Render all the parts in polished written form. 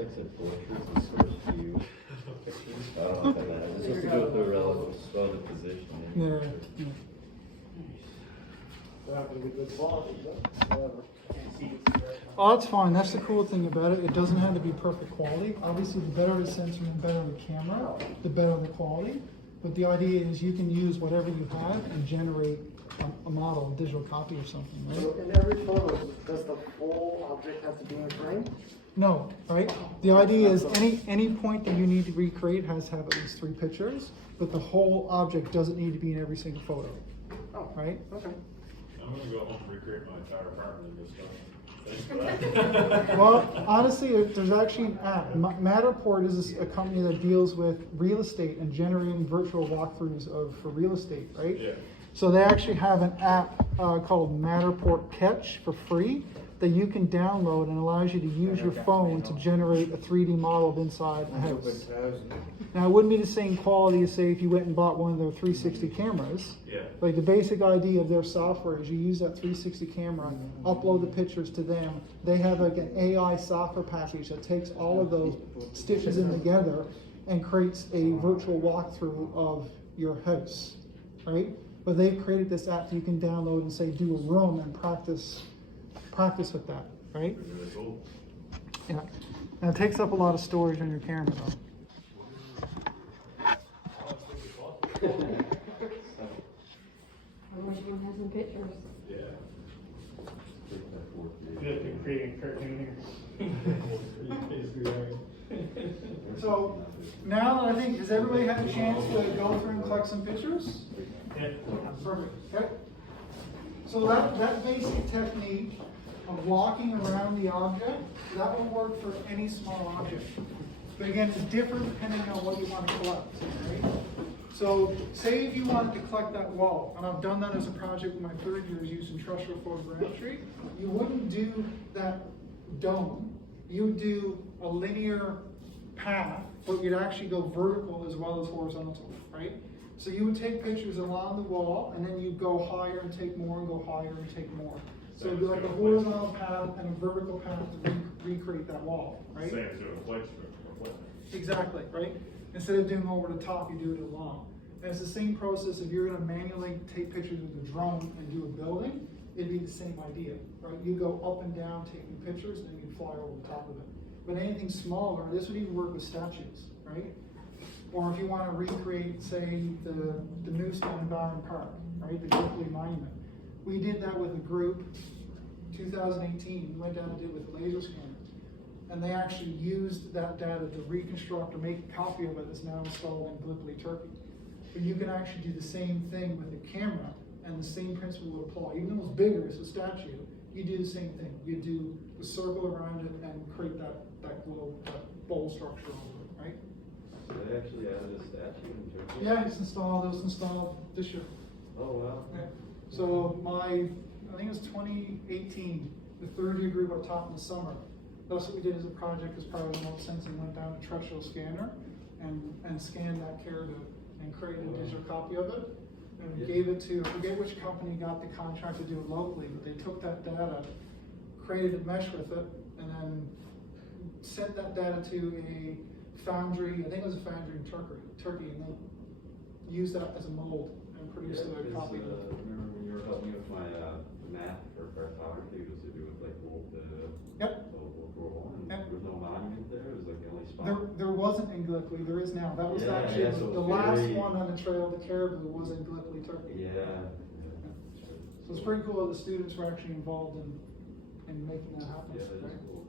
Looks like portraits and source view. I don't know what that is. It's supposed to go with the relative position. Yeah. Oh, that's fine. That's the cool thing about it. It doesn't have to be perfect quality. Obviously, the better the sensor and the better the camera, the better the quality. But the idea is you can use whatever you have and generate a model, a digital copy or something, right? So in every photo, does the full object have to be in frame? No, right? The idea is any point that you need to recreate has to have at least 3 pictures, but the whole object doesn't need to be in every single photo, Oh, right? okay. I'm gonna go home and recreate my entire apartment in this stuff. Thanks for that. Well, honestly, there's actually an app. Matterport is a company that deals with real estate and generating virtual walkthroughs for real estate, right? Yeah. So they actually have an app called Matterport Catch for free that you can download and allows you to use your phone to generate a 3D model of inside a house. Now, it wouldn't be the same quality as, say, if you went and bought one of their 360 cameras. Yeah. Like the basic idea of their software is you use that 360 camera, upload the pictures to them. They have like an AI software package that takes all of those, stitches them together, and creates a virtual walkthrough of your house, right? But they've created this app that you can download and say do a room and practice with that, right? Really cool. Yeah. And it takes up a lot of storage on your camera though. I wish one had some pictures. Yeah. Good at creating a cartoon here. So now that I think, has everybody had a chance to go through and collect some pictures? Yeah. Perfect. Okay. So that basic technique of walking around the object, that will work for any small object. But again, it's different depending on what you want to collect, right? So say if you wanted to collect that wall, and I've done that as a project in my 3rd year using terrestrial photogrammetry, you wouldn't do that dome. You would do a linear path, but you'd actually go vertical as well as horizontal, right? So you would take pictures along the wall, and then you'd go higher and take more, and go higher and take more. So it'd be like a horizontal path and a vertical path to recreate that wall, right? Same as doing a flight strip or what? Exactly, right? Instead of doing over the top, you do it along. And it's the same process if you're gonna manually take pictures with a drone and do a building, it'd be the same idea, right? You go up and down taking pictures, and then you fly over the top of it. But anything smaller, this would even work with statues, right? Or if you want to recreate, say, the Newstone in Byron Park, right, the Gallipoli Monument. We did that with a group, 2018, we went down and did it with a laser scanner. And they actually used that data to reconstruct or make a copy of it that's now installed in Gallipoli, Turkey. But you can actually do the same thing with a camera, and the same principle would apply. Even though it's bigger, it's a statue, you do the same thing. You do the circle around it and create that globe, that bowl structure over it, right? So they actually added a statue in Turkey? Yeah, it was installed this year. Oh, wow. Yeah. So I think it was 2018, the 3rd year group I taught in the summer. That's what we did as a project as part of the remote sensing, went down to terrestrial scanner and scanned that caribou and created a digital copy of it. And we gave it to, I forget which company got the contract to do it locally, but they took that data, created a mesh with it, and then sent that data to a foundry, I think it was a foundry in Turkey, and they used that as a mold and produced a copy of it. Remember when you were helping me with my math for cartography, it was to do with like World Yep. War I, and Yep. there was no monument there, it was like the only spot. There wasn't in Gallipoli, there is now. That was Yeah, actually, yeah, so the it's last very- one on the trail, the caribou, was in Gallipoli, Turkey. Yeah. So it's pretty cool that the students were actually involved in making that happen. Yeah, that right? is cool.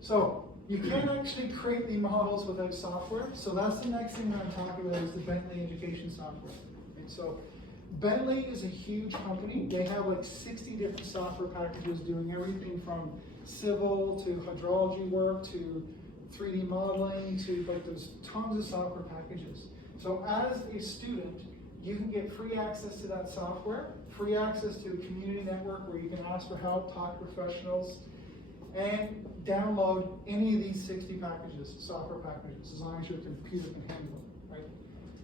So you can actually create the models without software. So that's the next thing that I'm talking about is the Bentley education software. Right? So Bentley is a huge company. They have like 60 different software packages doing everything from civil to hydrology work to 3D modeling to like there's tons of software packages. So as a student, you can get free access to that software, free access to a community network where you can ask for help, talk to professionals, and download any of these 60 packages, software packages, as long as your computer can handle it, right?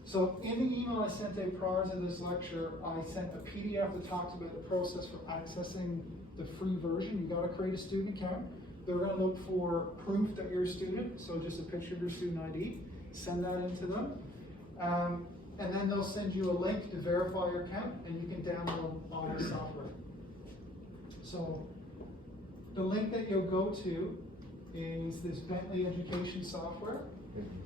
So in the email I sent out prior to this lecture, I sent a PDF that talks about the process for accessing the free version. You gotta create a student account. they're gonna look for proof that you're a student, so just a picture of your student ID, send that into them. And then they'll send you a link to verify your account, and you can download all the software. So the link that you'll go to is this Bentley Education software.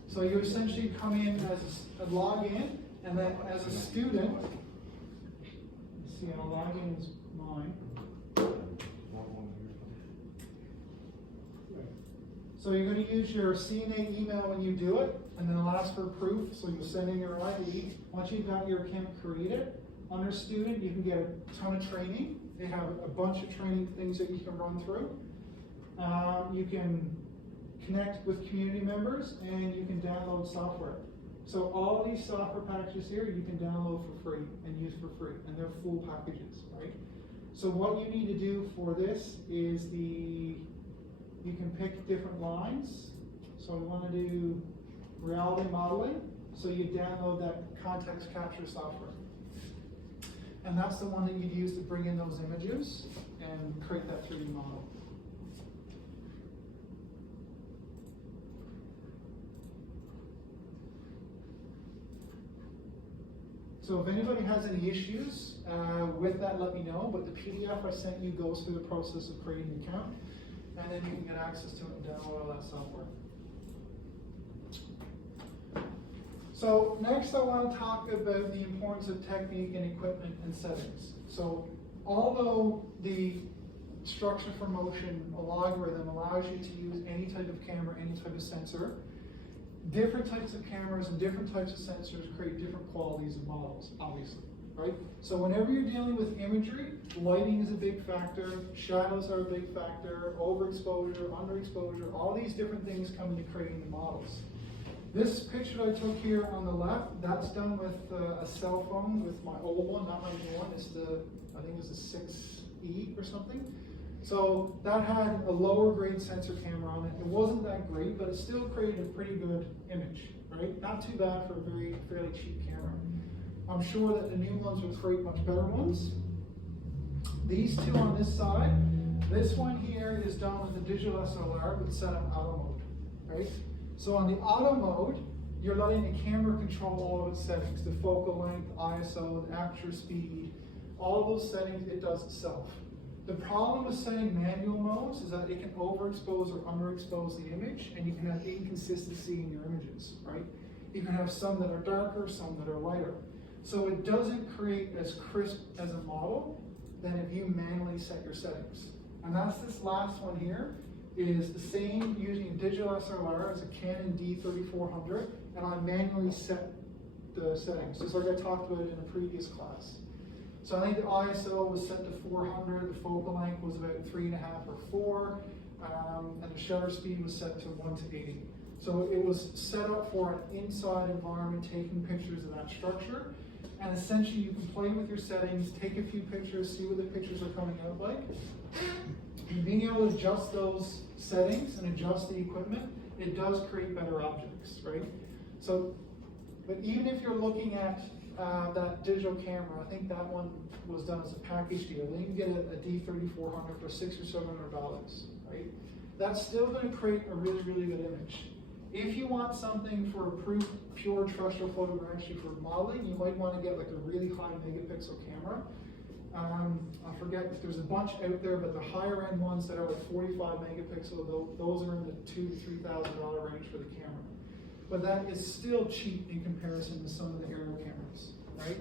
So you essentially come in as a login, and then as a student, let's see, I'll log in as mine. So you're going to use your CNA email when you do it, and then it'll ask for proof, so you'll send in your ID. Once you've got your account created, under student, you can get a ton of training. They have a bunch of training things that you can run through. You can connect with community members, and you can download software. So all of these software packages here, you can download for free and use for free, and they're full packages, right? So what you need to do for this is you can pick different lines. So we want to do reality modeling. So you download that context capture software. And that's the one that you'd use to bring in those images and create that 3D model. So if anybody has any issues with that, let me know. But the PDF I sent you goes through the process of creating an account, and then you can get access to it and download all that software. So next I want to talk about the importance of technique and equipment and settings. So although the structure for motion algorithm allows you to use any type of camera, any type of sensor, different types of cameras and different types of sensors create different qualities of models, obviously, right? So whenever you're dealing with imagery, lighting is a big factor, shadows are a big factor, overexposure, underexposure, all these different things come into creating the models. This picture I took here on the left, that's done with a cell phone, with my old one, not my new one. It's the, I think it was the 6E or something. So that had a lower grade sensor camera on it. It wasn't that great, but it still created a pretty good image, right? Not too bad for a fairly cheap camera. I'm sure that the new ones will create much better ones. These two on this side, this one here is done with the digital SLR with set up auto mode, right? So on the auto mode, you're letting the camera control all of its settings, the focal length, ISO, the aperture speed, all of those settings it does itself. The problem with setting manual modes is that it can overexpose or underexpose the image, and you can have inconsistency in your images, right? You can have some that are darker, some that are lighter. So it doesn't create as crisp as a model than if you manually set your settings. And that's this last one here. It is the same using a digital SLR as a Canon D3400, and I manually set the settings, just like I talked about in a previous class. So I think the ISO was set to 400, the focal length was about 3.5 or 4, and the shutter speed was set to 1 to 80. So it was set up for an inside environment, taking pictures of that structure, and essentially you can play with your settings, take a few pictures, see what the pictures are coming out like. And being able to adjust those settings and adjust the equipment, it does create better objects, right? So, but even if you're looking at that digital camera, I think that one was done as a package deal. Then you can get a D3400 for $600 or $700, right? That's still going to create a really, really good image. If you want something for pure terrestrial photogrammetry for modeling, you might want to get like a really high megapixel camera. I forget if there's a bunch out there, but the higher end ones that are like 45 megapixel, those are in the $2,000 to $3,000 range for the camera. But that is still cheap in comparison to some of the aerial cameras, right?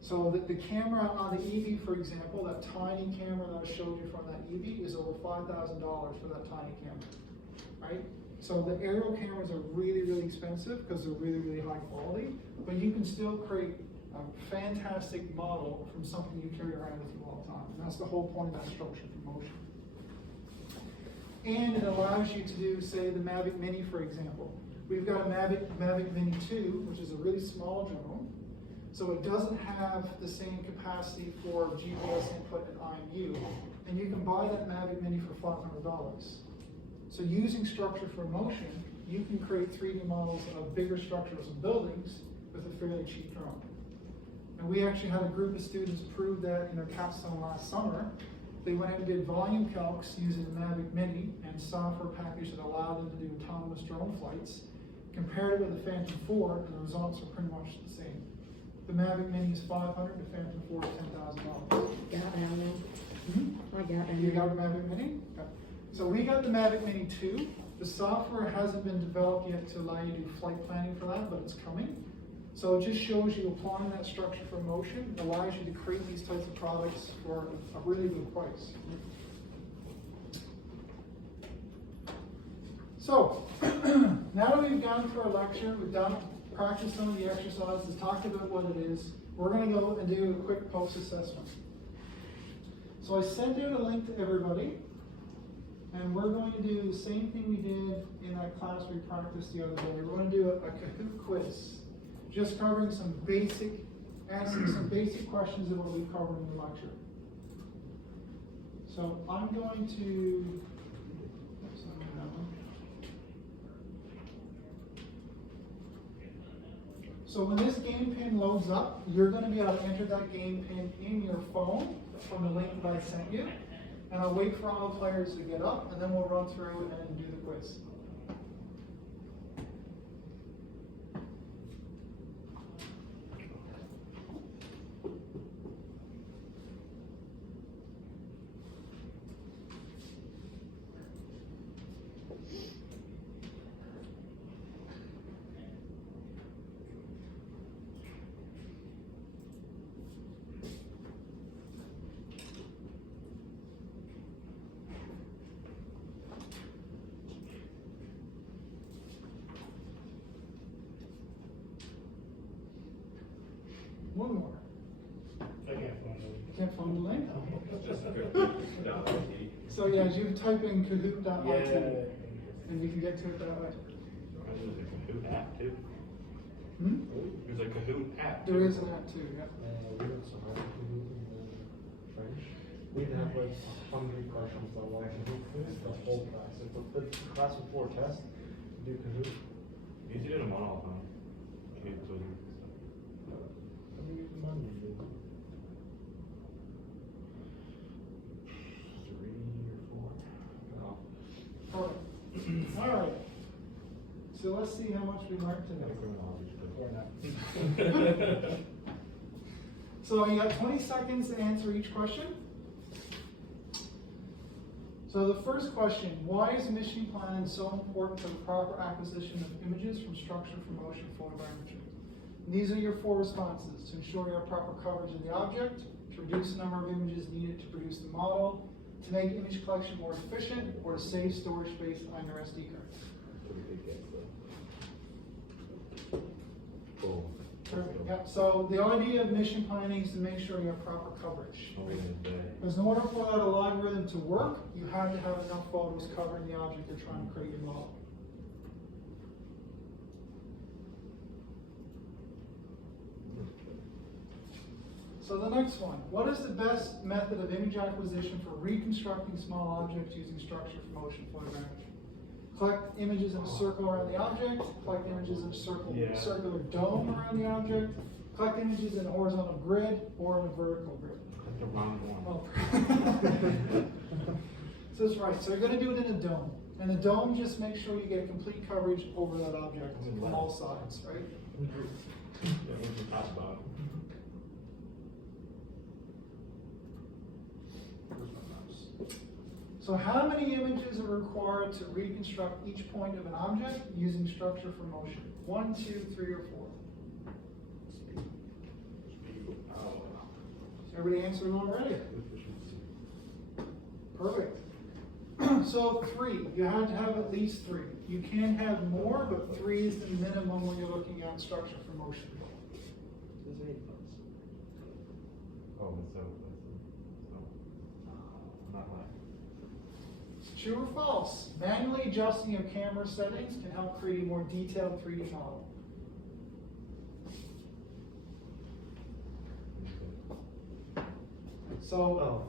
So the camera on the EV, for example, that tiny camera that I showed you from that EV is over $5,000 for that tiny camera, right? So the aerial cameras are really, really expensive because they're really, really high quality, but you can still create a fantastic model from something you carry around with you all the time. And that's the whole point of that structure for motion. And it allows you to do, say, the Mavic Mini, for example. We've got a Mavic Mini 2, which is a really small drone. So it doesn't have the same capacity for GPS input and IMU. And you can buy that Mavic Mini for $500. So using structure for motion, you can create 3D models of bigger structures and buildings with a fairly cheap drone. And we actually had a group of students prove that in their capstone last summer. They went ahead and did volume calcs using the Mavic Mini and software package that allowed them to do autonomous drone flights. Compared it with the Phantom 4, and the results are pretty much the same. The Mavic Mini is $500, the Phantom 4 is $10,000. Got that now. I got that You now. got the Mavic Mini? Okay. So we got the Mavic Mini 2. The software hasn't been developed yet to allow you to do flight planning for that, but it's coming. So it just shows you applying that structure for motion, allows you to create these types of products for a really good price. So, now that we've gone through our lecture, we've done practiced some of the exercises, talked about what it is, we're going to go and do a quick post-assessment. So I sent out a link to everybody, and we're going to do the same thing we did in that class we practiced the other day. We're going to do a Kahoot quiz, just covering some basic, asking some basic questions of what we covered in the lecture. So I'm going to, oops, I'm in that one. So when this game pin loads up, you're going to be able to enter that game pin in your phone from the link that I sent you. And I'll wait for all the players to get up, and then we'll run through and do the quiz. One more. I can't find it. Can't find the link? Download So yeah, you type in kahoot.it, Yeah. and you can get to it that way. There's a Kahoot app too. Hmm? There's a Kahoot app. There is an app too, yeah. We have some other Kahoot in French. We have like 100 questions that want Kahoot quiz, the whole class. If the class before test, do Kahoot. You did them all, huh? Kahoot quiz. How many money do you do? 3 or 4. Oh. Okay. All right. So let's see how much we learned today. So you got 20 seconds to answer each question. So the first question, why is mission planning so important for the proper acquisition of images from structure for motion photogrammetry? And these are your 4 responses: to ensure you have proper coverage of the object, to reduce the number of images needed to produce the model, to make image collection more efficient, or to save storage space on your SD card. Perfect. Yep. So the idea of mission planning is to make sure you have proper coverage. Because in order for that algorithm to work, you have to have enough photos covering the object you're trying to create your model. So the next one, what is the best method of image acquisition for reconstructing small objects using structure for motion photogrammetry? Collect images in a circle around the object, collect images in a circular dome around the object, collect images in a horizontal grid or in a vertical grid. That's the wrong one. Oh. So that's right, so you're gonna do it in a dome. And the dome, just make sure you get complete coverage over that object from all sides, right? Yeah, we can talk about it. So how many images are required to reconstruct each point of an object using structure for motion? 1, 2, 3, or 4? So everybody answered them already? Perfect. So 3, you have to have at least 3. You can have more, but 3 is the minimum when you're looking at structure for motion. Oh, so, not like. True or false? Manually adjusting your camera settings can help create a more detailed 3D model. So,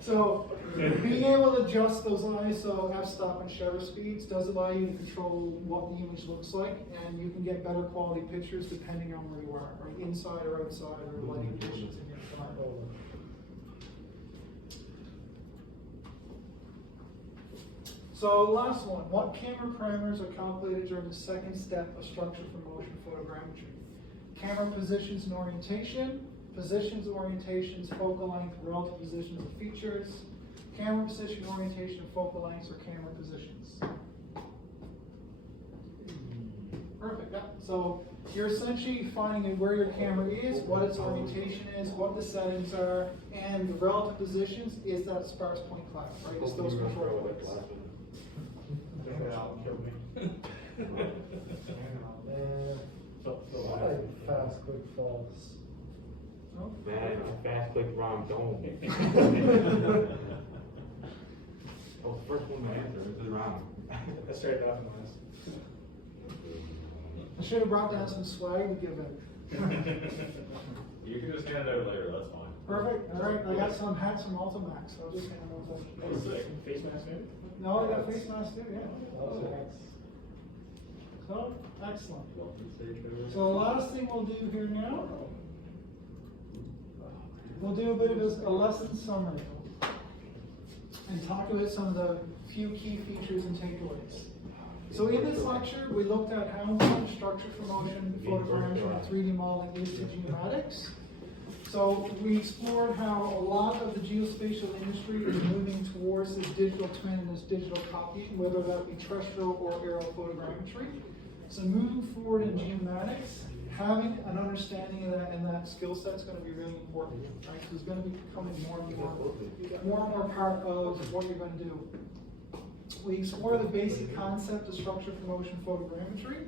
So, being able to adjust those ISO, f-stop, and shutter speeds does allow you to control what the image looks like, and you can get better quality pictures depending on where you are, right? Inside or outside, or lighting conditions in your environment. So last one, what camera parameters are calculated during the second step of structure for motion photogrammetry? Camera positions and orientation, positions, orientations, focal length, relative positions of features, camera position, orientation, and focal lengths, or camera positions. Perfect, yeah. So you're essentially finding where your camera is, what its orientation is, what the settings are, and the relative positions is that sparse point cloud, right? It's those control points. That'll kill me. I like fast, quick falls. No? Man, fast click wrong, don't. That was the first one to answer, it was wrong. I started off in last. I should have brought down some swag to give it. You can just hand it out later, that's fine. Perfect, all right, I got some hats from Ultimax, so I'll just hand those Oh, out. sick. Face mask maybe? No, I got face masks too, yeah. So, excellent. So the last thing we'll do here now, we'll do a bit of a lesson summary and talk about some of the few key features and takeaways. So in this lecture, we looked at how important structure for motion photogrammetry and 3D modeling is to geomatics. So we explored how a lot of the geospatial industry is moving towards this digital twin and this digital copying, whether that be terrestrial or aerial photogrammetry. So moving forward in geomatics, having an understanding of that and that skill set is going to be really important, right? So it's going to be becoming more and more part of what you're going to do. We explore the basic concept of structure for motion photogrammetry.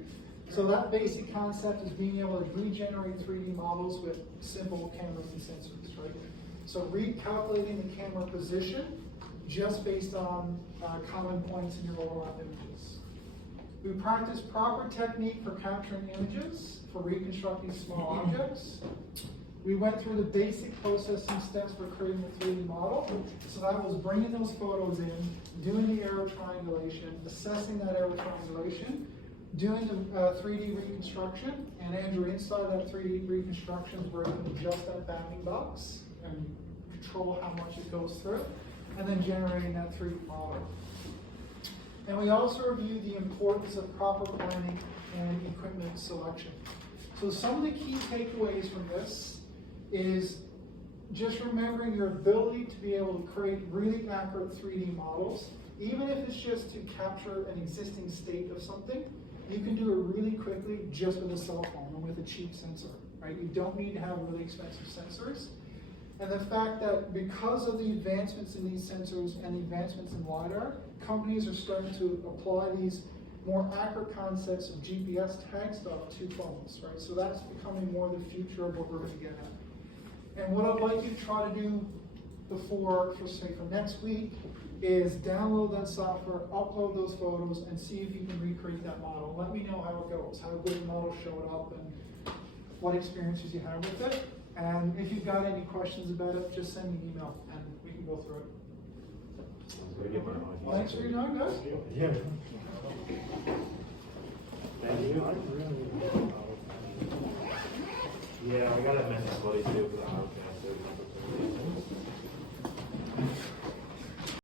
So that basic concept is being able to regenerate 3D models with simple cameras and sensors, right? So recalculating the camera position just based on common points in your overlap images. We practice proper technique for capturing images, for reconstructing small objects. We went through the basic processing steps for creating a 3D model. So that was bringing those photos in, doing the error triangulation, assessing that error triangulation, doing the 3D reconstruction, and Andrew, inside that 3D reconstruction is where you can adjust that bounding box and control how much it goes through, and then generating that 3D model. And we also review the importance of proper planning and equipment selection. So some of the key takeaways from this is just remembering your ability to be able to create really accurate 3D models, even if it's just to capture an existing state of something. You can do it really quickly just with a cell phone and with a cheap sensor, right? You don't need to have really expensive sensors. And the fact that because of the advancements in these sensors and the advancements in LiDAR, companies are starting to apply these more accurate concepts of GPS tag stuff to phones, right? So that's becoming more the future of what we're going to get at. And what I'd like you to try to do before, for next week, is download that software, upload those photos, and see if you can recreate that model. Let me know how it goes, how good the model showed up, and what experiences you have with it. And if you've got any questions about it, just send me an email, and we can go through it. Thanks for your time, guys. Yeah. Thank you.